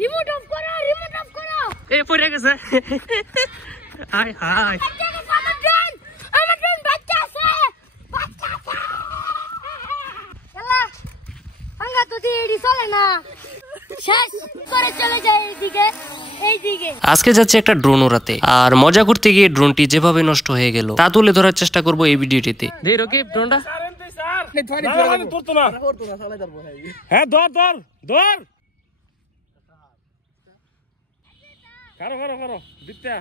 Remote of করো, remote of করো। এ পড়ে গেছে। High high. আমার ট্রেন বাচ্চা আছে, বাচ্চা আছে। চলা, ভাঙা তো দিদি চলে না। শেষ করে চলে যায় এইদিকে, এইদিকে। আজকে যাচ্ছে একটা ড্রোন ওড়াতে, আর মজা করতে গিয়ে ড্রোনটি যেভাবে নষ্ট হয়ে গেল তা তুলে ধরার চেষ্টা করব এই ভিডিওটিতে। দেই রকিব ড্রোনটা। হ্যাঁ ধর ধর ধর। কারো কারো কারো দিত্যা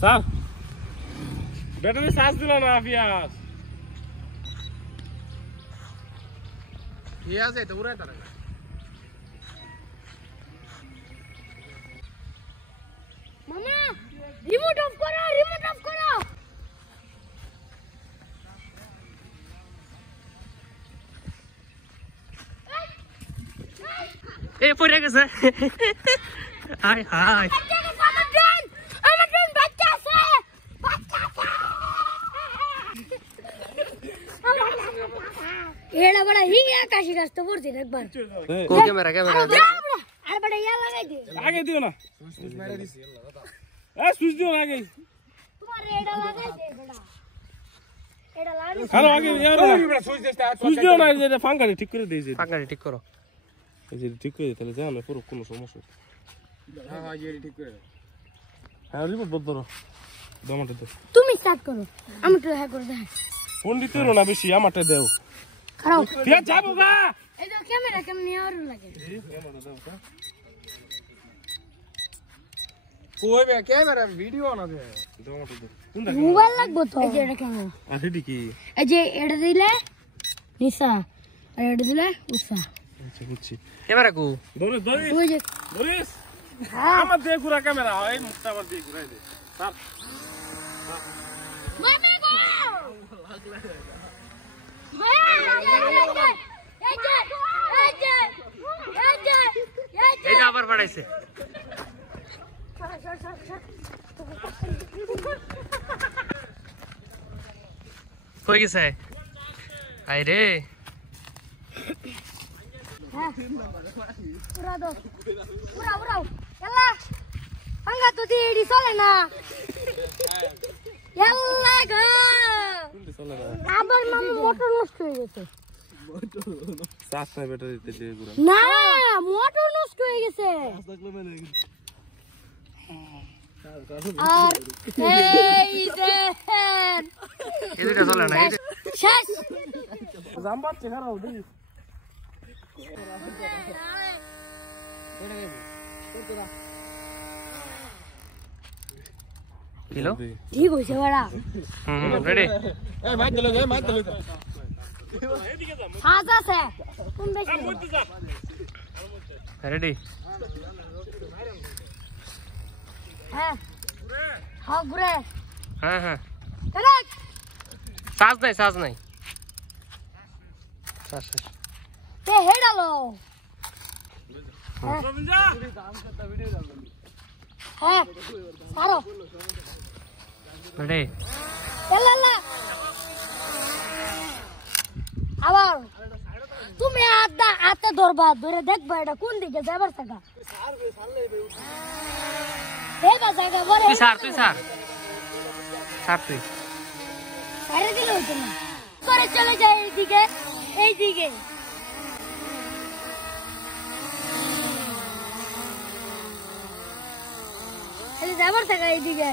স্যার ব্যাটারি চার্জ দিল না। পিয়াজ পিয়াজ এই তো উড়াই তারা। মামা রিমোট অফ করো, রিমোট অফ করো। এ পড়ে গেছে। High high. আমার ট্রেন বাচ্চা আছে, বাচ্চা আছে। এড়া বড় হিগে আকাশে গাছতে পড়ছে একবার। কো ক্যামেরা ক্যামেরা। আর বড় ইয়া লাগাই দে। আগে দিও না, সুইচ মেরে দিছি। এ সুইচ দিও না আগে। তোমার এড়া লাগাই দে বড়া। এড়া লাগাই দে। হ্যালো আগে ইয়া না সুইচ দিও না। এই যে ফাঙ্কাটি ঠিক করে দেই। যে পাকাটি ঠিক করো। এই যে ঠিক করে তাহলে জানো পুরো কোনো সমস্যা। হ্যাঁ হ্যাঁ এই ঠিক করে। হ্যাঁ রিপোর্ট বল ধরো। দমাটা দাও। তুমি স্টার্ট করো, আমি তো হ্যাঁ করে দেই। পণ্ডিতেরও না বেশি, আমারটা দাও। খারাপ। ঠিক যাবো গা। এই তো ক্যামেরা কেমনে আর লাগে। কই বে ক্যামেরা ভিডিও না দে। দমাটা দাও। কোনটা মোবাইল লাগবে তো। এই যে এটা ক্যামেরা। আছে কি? এই যে এটা দিলে নিসা, আর এটা দিলে উসা। আচ্ছা বুঝছি। ক্যামেরা কো। ধরে ধরিস। ওই যে ধরিস। হ্যাঁ আমার দিয়ে ঘুরা ক্যামেরা, এই মুখটা আমার দিয়ে ঘুরাই দে। স্যার মামা গো এটা আবার বাড়াইছে। কই গেছে? আই রে উড়া দাও, উড়া উড়াও। এলা ভাঙা তো দিদি চলে না। এলা গো আবার মামা মোটর নষ্ট হয়ে গেছে। চার্জ নাই ব্যাটারি দিতে দিয়ে ঘুরা। না মোটর নষ্ট হয়ে গেছে। আর এই দেখেন এদিকে চলে না। শেষ। জাম্বার চেহারা ওদি। কিলো ঠিক হইছে বড়া। রেডি। এই মাইক দিলে দে, মাইক দিলে। সাজ আছে কোন বেশি রেডি। হ্যাঁ হ্যাঁ ঘুরে হ্যাঁ হ্যাঁ। কারেক্ট। সাজ নাই সাজ নাই। সাজ শেষ। তে হেডালো। হ্যাঁ সারো। রেডি। এলা আবার তুমি হাতে ধরবা, ধরে দেখবা এটা কোন দিকে যাবার থাকা। এইবা জায়গা বলে তুই সার তুই সার সার তুই। ছেড়ে দিলে হইতো না। করে চলে যায় এইদিকে, এইদিকে। যাবার থাকা এইদিকে।